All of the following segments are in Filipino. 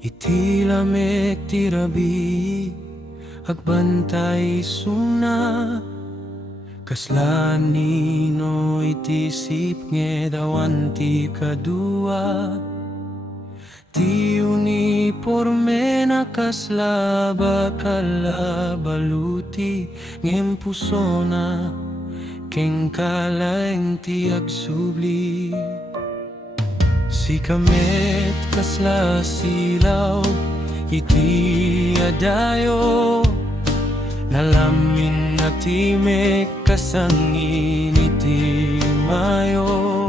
Iti lamek ti rabi, agbantay suna. Kasla nino iti sipnge dawan ti kadua. Ti uniforme na kasla bakala baluti ngem pusona ken kalaeng ti agsubli. Si kamet kasla silaw iti adayo, nalamin na ti kasangin iti mayo.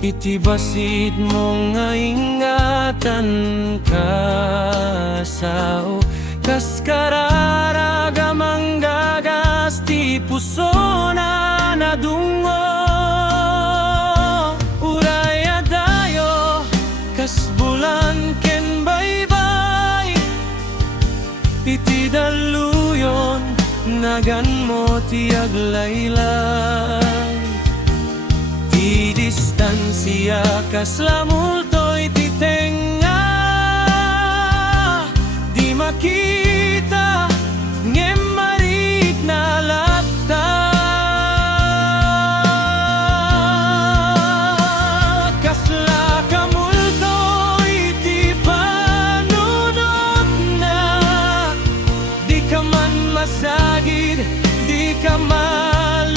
Iti basit mo nga ingatan kasao, kas kararaga manggagas ti puso na nadungo. Uraya dayo kas bulan ken baybay, iti daluyon nagan mo ti aglaylay. Di distansya kasla multoy ti tenga, di makita ngem marik na lakta. Kasla kamultoy ti panunot na, di ka man masagid, di ka malipatan.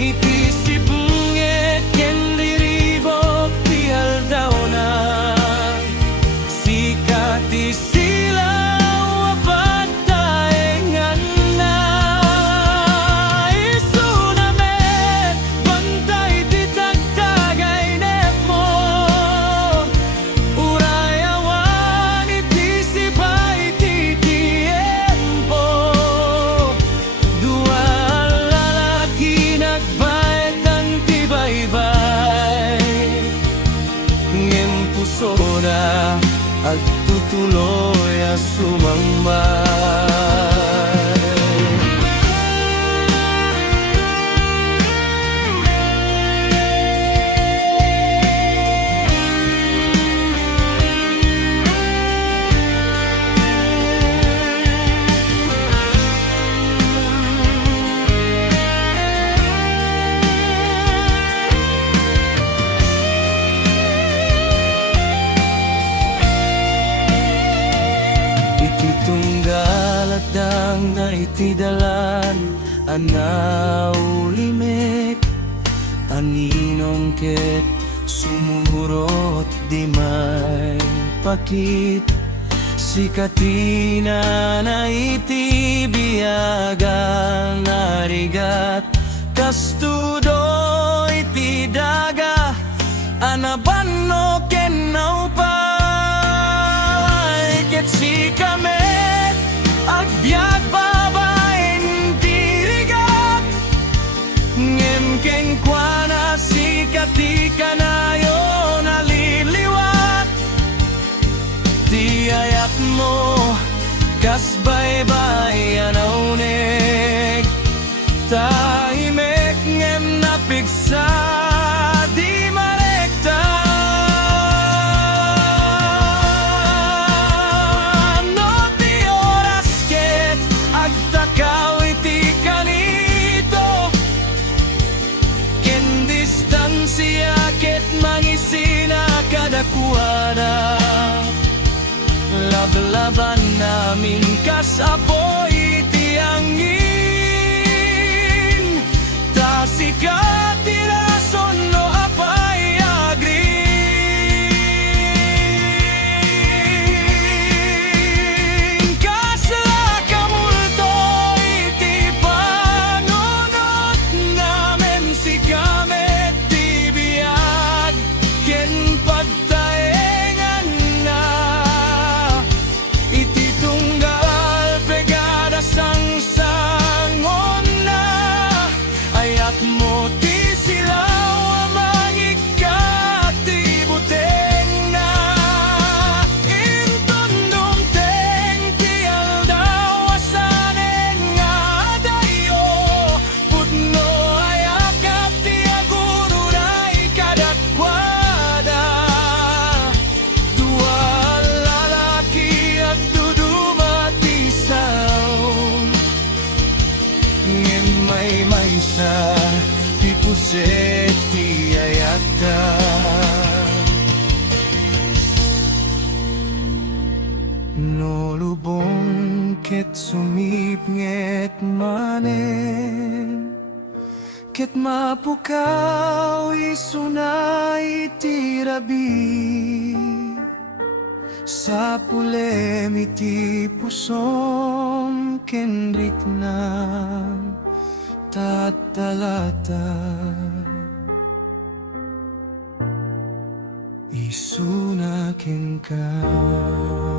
Itisip nget ken diribok ti aldaw na, sikat ti silaw apat taengan na. Isunamet bantay ti tagtagay nep mo, urayawan iti sipay ti tiempo. Dua lalaki nagbaytan ti baybay, ngem puso na agtutuloy a sumangbay. Tunggal at dang na itidalan, anaulimek aninong ket sumurot di may pakit. Sikatina na iti biyagan narigat, kastudo iti daga anabano ken naupay. Ket si kamet agbyag babaen tirigat, ngem ken kuana sikati kanayo naliliwat. Ti ayat mo kas baybay anaunig, tahimek ngem napigsa di marekta. Siya ket mangisina kadakuada, lablaban namin kas apoy ti angin. Ta sikat ti rason no apay agrin. Kasla kamultoy ti panunot namin, si kamet ken pagtaengan na. Iti tunggal pegada sang sangon na, ayat mo ti nget manen ket mapukaw isunay tirabi sa pulem iti pusom kenrik ng tatalata isuna ken ka.